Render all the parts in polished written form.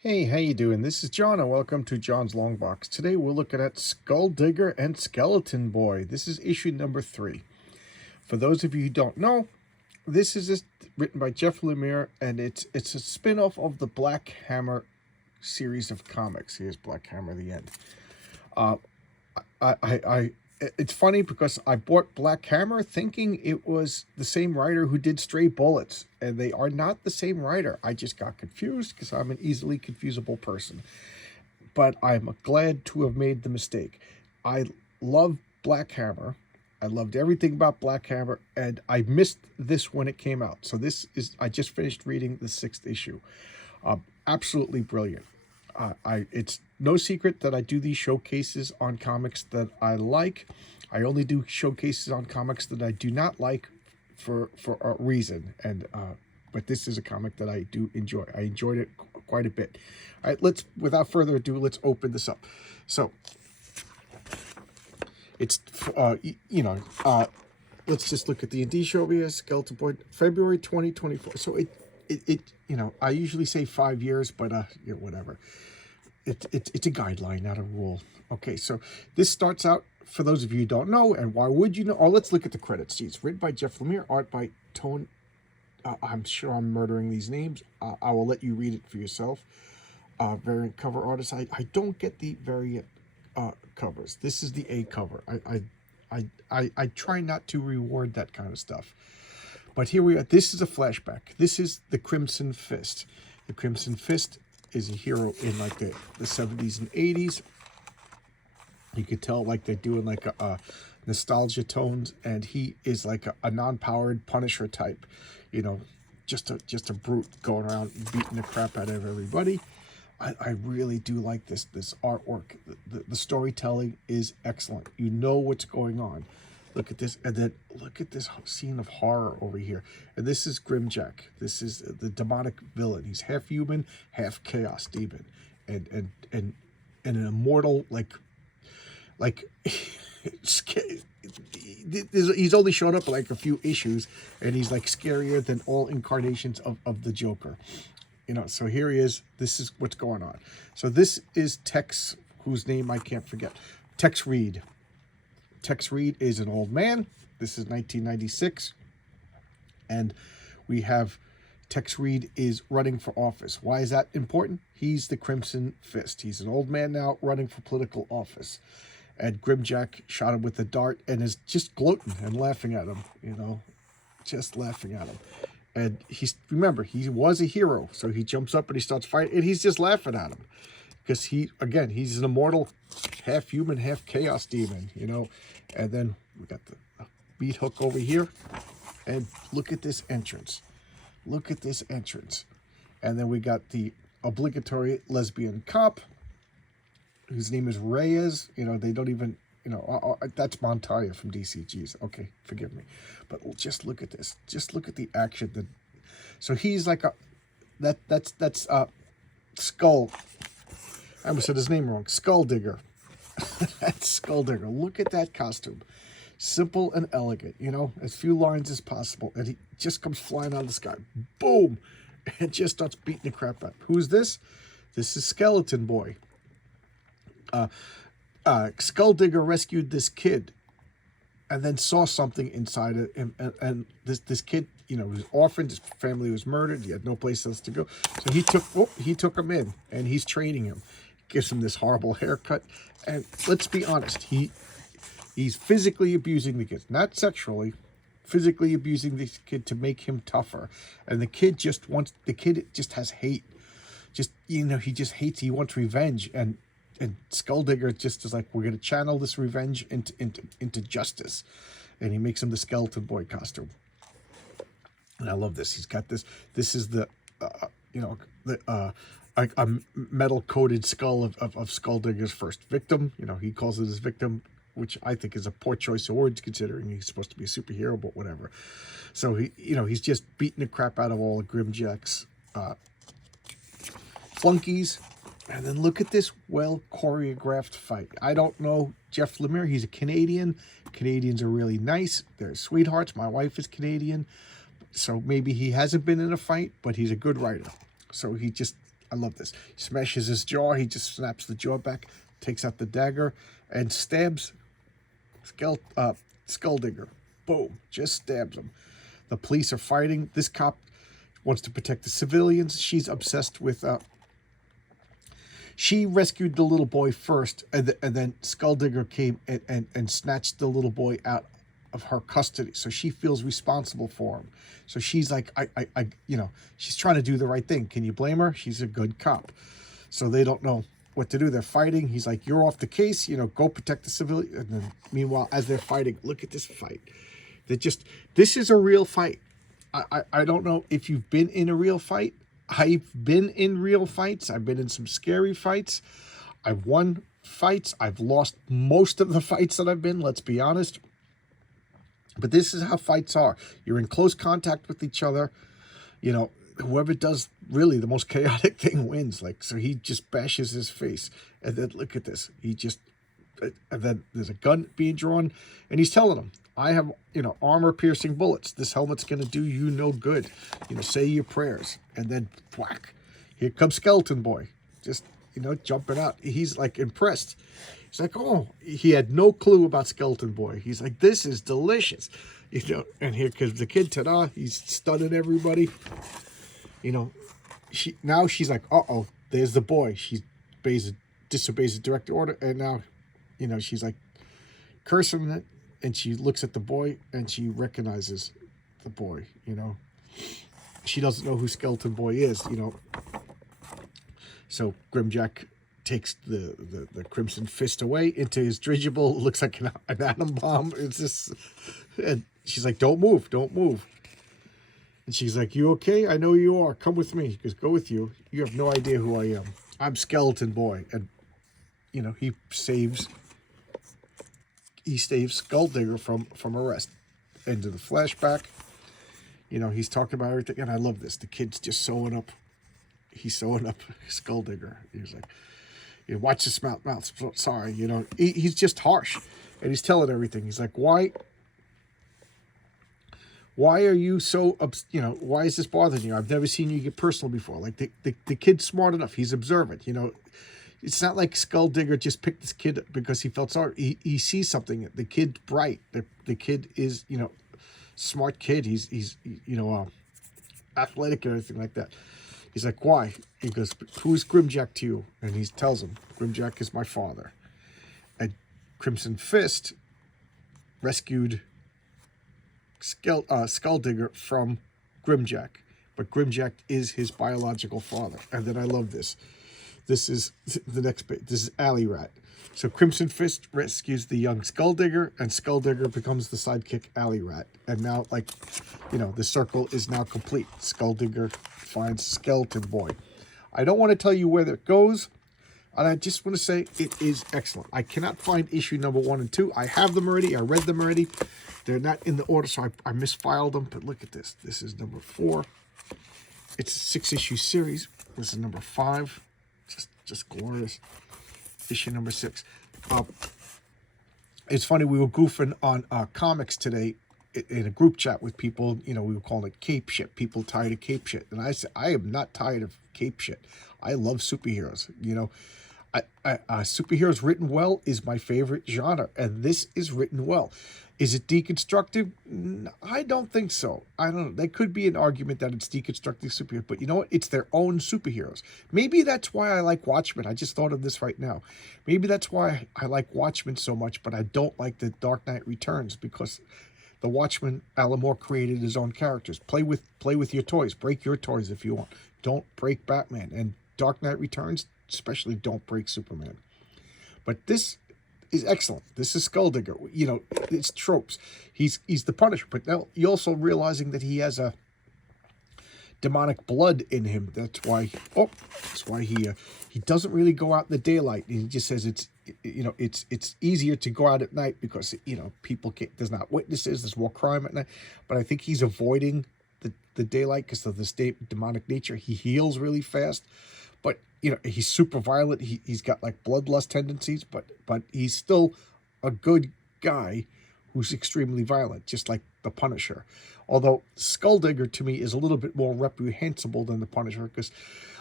Hey, how you doing? This is John, and welcome to John's Long Box. Today we're looking at Skulldigger and Skeleton Boy. This is issue number 3. For those of you who don't know, this is written by Jeff Lemire, and it's a spin-off of the Black Hammer series of comics. Here's Black Hammer, the end. I it's funny because I bought Black Hammer thinking it was the same writer who did Stray Bullets, and they are not the same writer. I just got confused because I'm an easily confusable person. But I'm glad to have made the mistake. I love Black Hammer. I loved everything about Black Hammer, and I missed this when it came out. So I just finished reading the 6th issue. Absolutely brilliant. It's no secret that I do these showcases on comics that I like. I only do showcases on comics that I do not like for a reason. But this is a comic that I do enjoy. I enjoyed it quite a bit. All right, without further ado, let's open this up. So it's let's just look at the indie show over here. Skeleton Boy, February 2024. So it I usually say 5 years, but whatever. It's a guideline, not a rule. Okay, so this starts out, for those of you who don't know, and why would you know? Oh, let's look at the credits. It's written by Jeff Lemire, art by Tone. I'm sure I'm murdering these names. I will let you read it for yourself. Variant cover artist. I don't get the variant covers. This is the A cover. I try not to reward that kind of stuff. But here we are. This is a flashback. This is the Crimson Fist. The Crimson Fist is a hero in like the 70s and 80s. You could tell like they're doing like a nostalgia tones, and he is like a non-powered Punisher type, just a brute going around beating the crap out of everybody. I really do like this artwork. The storytelling is excellent. You know what's going on. Look at this, and then look at this scene of horror over here. And this is Grimjack. This is the demonic villain. He's half human, half chaos demon, and an immortal he's only shown up like a few issues, and he's like scarier than all incarnations of the Joker. So here he is. This is what's going on. So this is Tex, whose name I can't forget. Tex Reed. Tex Reed is an old man. This is 1996. And we have Tex Reed is running for office. Why is that important? He's the Crimson Fist. He's an old man now running for political office. And Grimjack shot him with a dart and is just gloating and laughing at him, just laughing at him. And remember, he was a hero. So he jumps up and he starts fighting, and he's just laughing at him. Because he's an immortal, half human, half chaos demon, And then we got the beat hook over here. And look at this entrance. Look at this entrance. And then we got the obligatory lesbian cop, whose name is Reyes. They don't even, that's Montoya from DCG's. Okay, forgive me. But just look at this. Just look at the action. So he's like that's Skull. I almost said his name wrong. Skulldigger. That's Skulldigger. Look at that costume. Simple and elegant, as few lines as possible. And he just comes flying out of the sky. Boom! And just starts beating the crap out. Who's this? This is Skeleton Boy. Skulldigger rescued this kid and then saw something inside of him. And this kid, was orphaned. His family was murdered. He had no place else to go. So he took him in, and he's training him. Gives him this horrible haircut. And let's be honest, he's physically abusing the kid, not sexually, physically abusing this kid to make him tougher. And the kid just has hate. He just hates, he wants revenge. And Skulldigger just is like, we're going to channel this revenge into justice. And he makes him the Skeleton Boy costume. And I love this. He's got this. This is a metal-coated skull of Skulldigger's first victim. He calls it his victim, which I think is a poor choice of words considering he's supposed to be a superhero, but whatever. So he's just beating the crap out of all of Grimjack's flunkies. And then look at this well-choreographed fight. I don't know Jeff Lemire. He's a Canadian. Canadians are really nice. They're sweethearts. My wife is Canadian. So maybe he hasn't been in a fight, but he's a good writer. So he just I love this. He smashes his jaw. He just snaps the jaw back, takes out the dagger, and stabs Skulldigger. Boom. Just stabs him. The police are fighting. This cop wants to protect the civilians. She's obsessed with... she rescued the little boy first, and then Skulldigger came and snatched the little boy out of her custody. So she feels responsible for him. So she's like, she's trying to do the right thing. Can you blame her? She's a good cop. So they don't know what to do. They're fighting. He's like, you're off the case, go protect the civilian. And then meanwhile, as they're fighting, look at this fight. This is a real fight. I don't know if you've been in a real fight. I've been in real fights. I've been in some scary fights. I've won fights. I've lost most of the fights that I've been, let's be honest. But this is how fights are. You're in close contact with each other. Whoever does really the most chaotic thing wins. So he just bashes his face. And then look at this. And then there's a gun being drawn. And he's telling him, I have, armor-piercing bullets. This helmet's going to do you no good. Say your prayers. And then, whack. Here comes Skeleton Boy. Just, jumping out. He's, impressed. He's like, oh, he had no clue about Skeleton Boy. He's like, this is delicious. And here comes the kid, ta-da. He's stunning everybody. She's like, uh-oh, there's the boy. She disobeys the direct order. And now, she's like cursing it. And she looks at the boy and she recognizes the boy, She doesn't know who Skeleton Boy is, So Grimjack takes the Crimson Fist away into his dirigible. It looks like an atom bomb. It's just, and she's like, don't move. And she's like, you okay? I know you are. Come with me. He goes, go with you. You have no idea who I am. I'm Skeleton Boy. And, he saves Skulldigger from arrest. Into the flashback, he's talking about everything, and I love this. The kid's just sewing up. He's sewing up Skulldigger. He's like, watch this mouth. Sorry, he's just harsh, and he's telling everything. He's like, why are you so, why is this bothering you? I've never seen you get personal before. The kid's smart enough. He's observant. It's not like Skulldigger just picked this kid because he felt sorry. He sees something. The kid's bright. The kid is, smart kid. He's athletic and everything like that. He's like, why? He goes, who's Grimjack to you? And he tells him, Grimjack is my father. And Crimson Fist rescued Skulldigger from Grimjack. But Grimjack is his biological father. And then I love this. This is the next bit. This is Alley Rat. So Crimson Fist rescues the young Skulldigger, and Skulldigger becomes the sidekick Alley Rat. And now, the circle is now complete. Skulldigger finds Skeleton Boy. I don't want to tell you where that goes, and I just want to say it is excellent. I cannot find issue number 1 and 2. I have them already. I read them already. They're not in the order, so I misfiled them. But look at this. This is number 4. It's a 6-issue series. This is number 5. Just glorious. Issue number 6. It's funny, we were goofing on comics today in a group chat with people. We were calling it cape shit. People tired of cape shit. And I said, I am not tired of cape shit. I love superheroes. Superheroes written well is my favorite genre. And this is written well. Is it deconstructive? I don't think so. I don't know. There could be an argument that it's deconstructing superheroes, but you know what? It's their own superheroes. Maybe that's why I like Watchmen. I just thought of this right now. Maybe that's why I like Watchmen so much, but I don't like the Dark Knight Returns, because the Watchmen, Alan Moore created his own characters. Play with your toys. Break your toys if you want. Don't break Batman. And Dark Knight Returns, especially don't break Superman. But this is excellent. This is Skulldigger. It's tropes. He's the Punisher, but now you're also realizing that he has a demonic blood in him. That's why he doesn't really go out in the daylight. He just says it's easier to go out at night because people can't. There's not witnesses. There's more crime at night. But I think he's avoiding the daylight because of the demonic nature. He heals really fast. But, he's super violent. He's got, bloodlust tendencies, but he's still a good guy who's extremely violent, just like the Punisher. Although Skulldigger, to me, is a little bit more reprehensible than the Punisher, because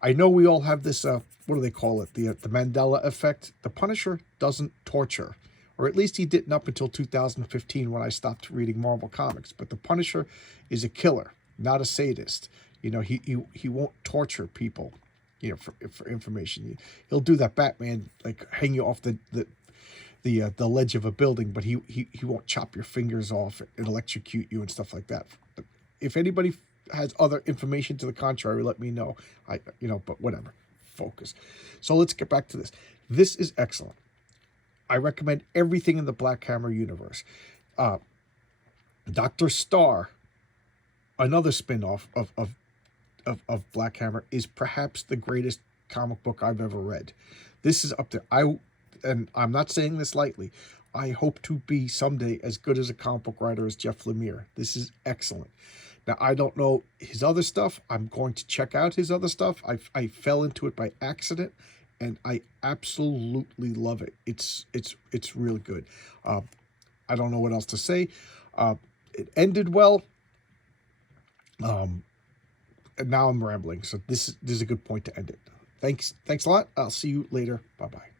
I know we all have this, what do they call it? The Mandela effect. The Punisher doesn't torture. Or at least he didn't up until 2015 when I stopped reading Marvel Comics. But the Punisher is a killer, not a sadist. You know, he won't torture people, you know, for information. He'll do that Batman, like hang you off the ledge of a building, but he won't chop your fingers off and electrocute you and stuff like that. If anybody has other information to the contrary, let me know. But whatever. Focus. So let's get back to this. This is excellent. I recommend everything in the Black Hammer universe. Dr. Star, another spin-off of Black Hammer, is perhaps the greatest comic book I've ever read. This is up there. And I'm not saying this lightly. I hope to be someday as good as a comic book writer as Jeff Lemire. This is excellent. Now, I don't know his other stuff. I'm going to check out his other stuff. I fell into it by accident, and I absolutely love it. It's really good. I don't know what else to say. It ended well. And now I'm rambling. So this is a good point to end it. Thanks a lot. I'll see you later. Bye-bye.